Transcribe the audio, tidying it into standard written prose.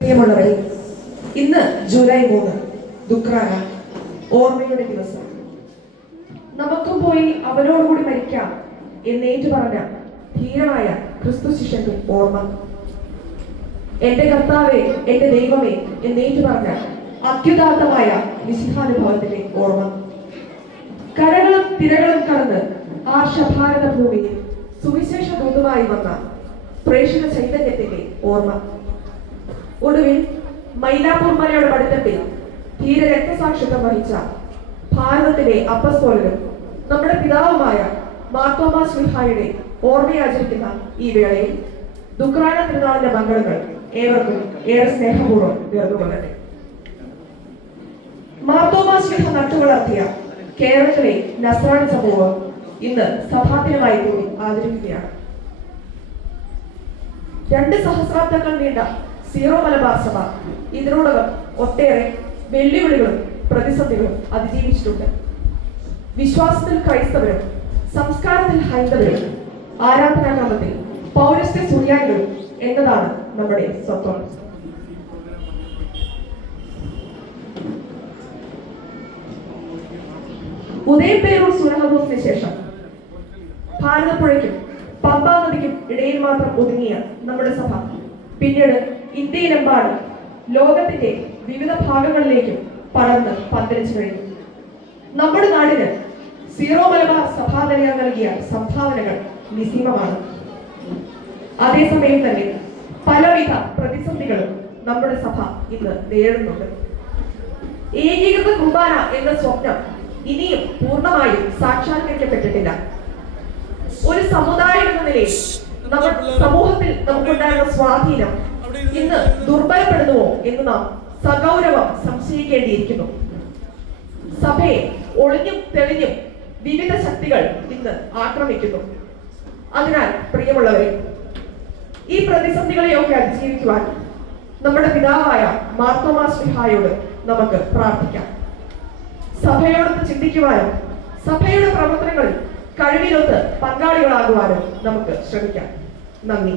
പ്രിയമുള്ളവരെ, ഇന്ന് ജൂലൈ 3 ദുഃഖാന ഓർമ്മയുടെ ദിവസം. നമുക്കും പോയി അവനോടുകൂടി മരിക്കാം എന്നേറ്റു പറഞ്ഞ ധീരമായ ക്രിസ്തു ശിഷ്യന്റെ ഓർമ്മ. എന്റെ കർത്താവേ, എന്റെ ദൈവമേ എന്നേറ്റു പറഞ്ഞ അത്യുദാത്തമായ വിശുദ്ധാനുഭവത്തിന്റെ ഓർമ്മ. കരകളും തിരകളും കടന്ന് ആർഷഭാരത ഭൂമിയിൽ സുവിശേഷ ദൂതുമായി വന്ന പ്രേഷിത ചൈതന്യത്തിന്റെ ഓർമ്മ. ഒടുവിൽ മൈലാപ്പൂർ മലയുടെ പടുത്തത്തിൽ ധീര രക്തസാക്ഷിത്വം വഹിച്ച ഭാരതത്തിലെ അപ്പസ്തോലനും നമ്മുടെ പിതാവുമായ മാർത്തോമാ ശ്ലീഹായുടെ ഓർമ്മയാചരിക്കുന്ന ഈ വേളയിൽ ദുഃഖാന തിരുനാളിന്റെ മംഗളങ്ങൾ ഏവർക്കും ഏറെ സ്നേഹപൂർവ്വം നേർന്നുകൊള്ളട്ടെ. മാർത്തോമാ ശ്ലീഹ നട്ടുവളർത്തിയ കേരളത്തിലെ നസ്രാണി സമൂഹം ഇന്ന് സഭാദിനമായി കൂടി ആചരിക്കുകയാണ്. 2 സഹസ്രാബ്ദങ്ങൾ നീണ്ട സീറോ മലബാർ സഭ ഇതിനോടകം ഒട്ടേറെ വെല്ലുവിളികളും പ്രതിസന്ധികളും അതിജീവിച്ചിട്ടുണ്ട്. വിശ്വാസത്തിൽ ക്രൈസ്തവരും സംസ്കാരത്തിൽ ഹൈന്ദവരും ആരാധനാക്രമത്തിൽ പൗരസ്ത്യ സുറിയാനികളും എന്നതാണ് നമ്മുടെ സ്വത്വം. ഉദയംപേരൂർ സുനഹദോസിന് ശേഷം ഭാരതപ്പുഴയ്ക്കും പമ്പാ നദിക്കും ഇടയിൽ മാത്രം ഒതുങ്ങിയ നമ്മുടെ സഭ പിന്നീട് ഇന്ത്യയിലെമ്പാടും ലോകത്തിന്റെ വിവിധ ഭാഗങ്ങളിലേക്കും പടർന്ന് പന്തലിച്ചു കഴിഞ്ഞു. നമ്മുടെ നാടിന് സീറോ മലബാർ സഭാതലയം നൽകിയ സംഭാവനകൾ നിസ്സീമമാണ്. അതേസമയം തന്നെ പലവിധ പ്രതിസന്ധികളും നമ്മുടെ സഭ ഇന്ന് നേരിടുന്നുണ്ട്. ഏകീകൃത കുർബാന എന്ന സ്വപ്നം ഇനിയും പൂർണ്ണമായും സാക്ഷാത്കരിക്കപ്പെട്ടിട്ടില്ല. ഒരു സമുദായം എന്ന നിലയിൽ സമൂഹത്തിൽ നമുക്കുണ്ടായിരുന്ന സ്വാധീനം ഇന്ന് ദുർബലപ്പെടുന്നുവോ എന്ന് നാം സഗൗരവം സംശയിക്കേണ്ടിയിരിക്കുന്നു. സഭയെ ഒളിഞ്ഞും തെളിഞ്ഞും വിവിധ ശക്തികൾ ഇന്ന് ആക്രമിക്കുന്നു. അതിനാൽ പ്രിയമുള്ളവരെ, ഈ പ്രതിസന്ധികളെയൊക്കെ അതിജീവിക്കുവാൻ നമ്മുടെ പിതാവായ മാർത്തോമാ ശ്ലീഹായോട് നമുക്ക് പ്രാർത്ഥിക്കാം. സഭയോടൊത്ത് ചിന്തിക്കുവാനും സഭയുടെ പ്രവർത്തനങ്ങളിൽ കഴിവിലൊത്ത് പങ്കാളികളാകുവാനും നമുക്ക് ശ്രമിക്കാം. നന്ദി.